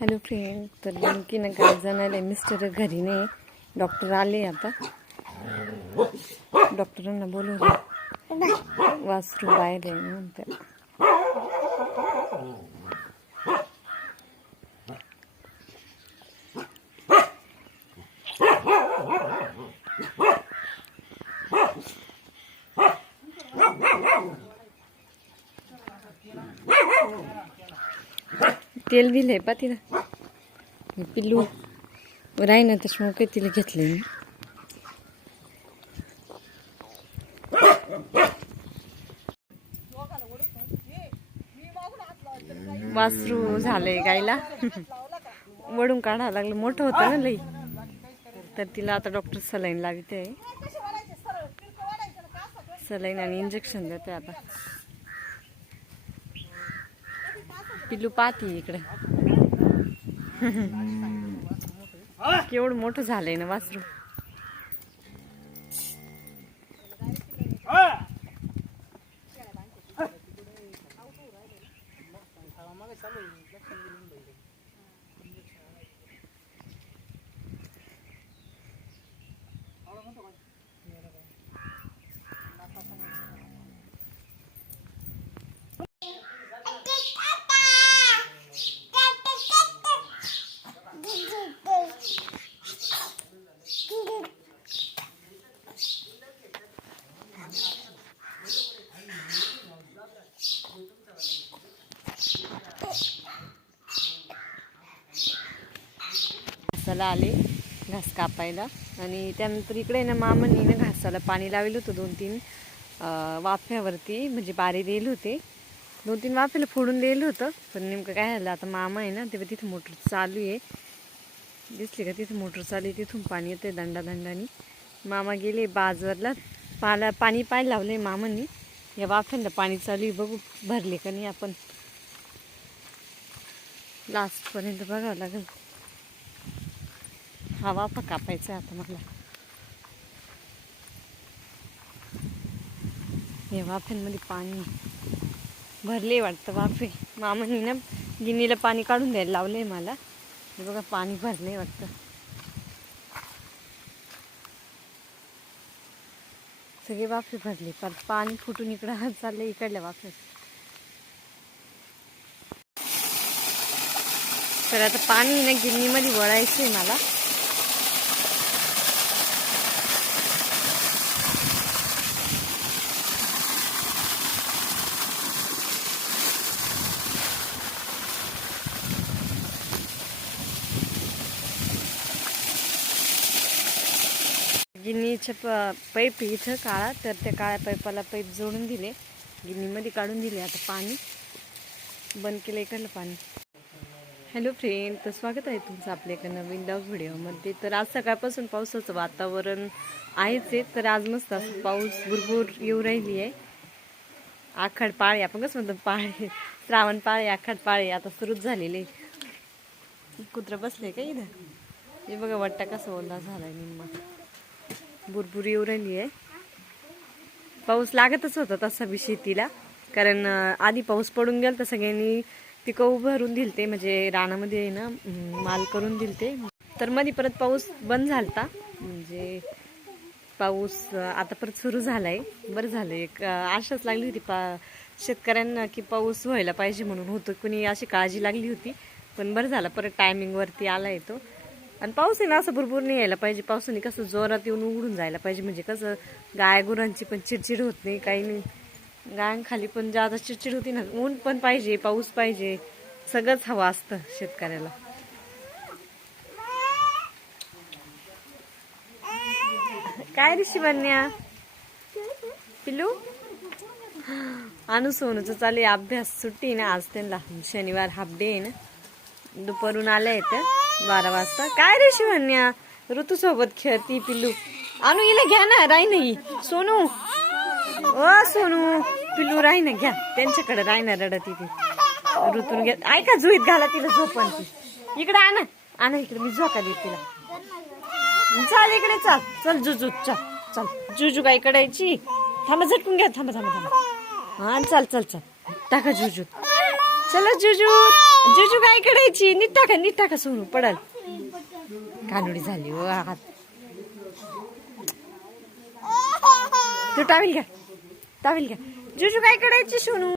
Hello friend, तर नेमकी ना काय जणायला मिस्टर घरी नाही, डॉक्टर आले आता. डॉक्टरांना बोलवलं, वासरू बाहेर आहे म्हणते. तेल बिल आहे पा तिला, पिल्लू राही ना त्याच्यामुळे काही तिला घेतले मी. वासरू झालंय गायला, वडून काढावं लागलं, मोठं होतं ना लई. तर तिला आता डॉक्टर सलाईन लावते, सलाईन आणि इंजेक्शन देते आता. पिल्लू पाहती इकडे, केवढं मोठं झालंय ना वासरू. घासाला आले, घास कापायला. आणि त्यानंतर इकडे ना मामांनी ना घासाला पाणी लावलं होतं 2-3 वाफ्यावरती, म्हणजे बारी दिले होते. 2-3 वाफ्याला फोडून दिलं होतं. पण नेमकं काय झालं, आता मामा आहे ना तेव्हा तिथं मोटर चालू आहे, दिसली का तिथं मोटर चालू आहे, तिथून पाणी येते दंडादंडानी. मामा गेले बाजवरला, पाणी पाय लावले मामांनी. या वाफ्यांना पाणी चालू आहे, बघू भरले का नाही. आपण लास्टपर्यंत बघावं लागेल. हा वाफा कापायचा आता मला. या वाफ्यांमध्ये पाणी भरले वाटतं वाफे. मामांनी ना गिनीला पाणी काढून द्यायला लावलंय मला. हे बघा पाणी भरले वाटतं. सगळे वाफे भरले, पण पाणी फुटून इकडं चाललंय इकडल्या वाफ्यात. तर आता पाणी ना गिरणीमध्ये वळायचंय मला. गिरणीच्या पाईप इथं काळा, तर त्या काळ्या पाईपाला पाईप जोडून दिले, गिरणीमध्ये काढून दिले. आता पाणी बंद केलं इकडलं पाणी. हॅलो फ्रेंड, तर स्वागत आहे तुमचं आपल्या एका नवीन ब्लॉग व्हिडिओमध्ये. तर आज सकाळपासून पावसाचं वातावरण आहेच आहे. तर आज मस्त असं पाऊस भरपूर येऊ राहिली आहे. आखाड पाळे, आपण कसं म्हणतो पाळे, श्रावण पाळे, आखाड पाळे आता सुरूच झालेले. कुत्रं बसले का इथं, हे बघा वट्टा कसा ओला झालाय निम्मा. भरपूर येऊ राहिली आहे. पाऊस लागतच होता तसा बी शेतीला, कारण आधी पाऊस पडून गेला तर सगळ्यांनी पिकं भरून दिलते, म्हणजे रानामध्ये ना माल करून दिलते. तर मध्ये परत पाऊस बंद झालता, म्हणजे पाऊस आता परत सुरू झालाय. बरं झालं, एक आशाच लागली होती शेतकऱ्यांना की पाऊस व्हायला पाहिजे म्हणून. होतं कुणी अशी काळजी लागली होती, पण बरं झालं परत टायमिंगवरती आला येतो. आणि पाऊस आहे ना असं भरपूर नाही यायला पाहिजे. पावसाने कसं जोरात येऊन उघडून जायला पाहिजे, म्हणजे कसं गाय गुरांची पण चिडचिड होत नाही, काही नाही. गायांखाली पण जादा चिडचिड होती ना. ऊन पण पाहिजे, पाऊस पाहिजे, सगळंच हवं असतं शेतकऱ्याला. काय रे शिवन्या, पिल्लू अनु सोनूचं चालू आहे अभ्यास. सुट्टी ना आज त्यांना, शनिवार हाफ डे आहे ना. दुपारून आल्या येतं 12 वाजता. काय रे शिवन्या, ऋतू सोबत खेळती पिल्लू. अनु हिला घ्या ना, राही नाही सोनू, ओ सोनू, पिल्लू राही ना, घ्या त्यांच्याकडे, राही ना रडत ती. ऋतून घ्या, ऐका जुईत घाला तिला झोपण. ती इकडे आणा, आणा इकडे, मी झोका देत तिला. चाल इकडे, चाल चल जुजू, चल चल जुजू काय करायची. थांबा झटकून घ्या, थांबा थांबा थांबा. हा चल चल चल, टाका जुजू, चला जुजू. जुजू काय करायची? नीट टाका सोनू पडल. कानोडी झाली हो हात. तू टावेल घ्या जुजू काय करायची सोनू?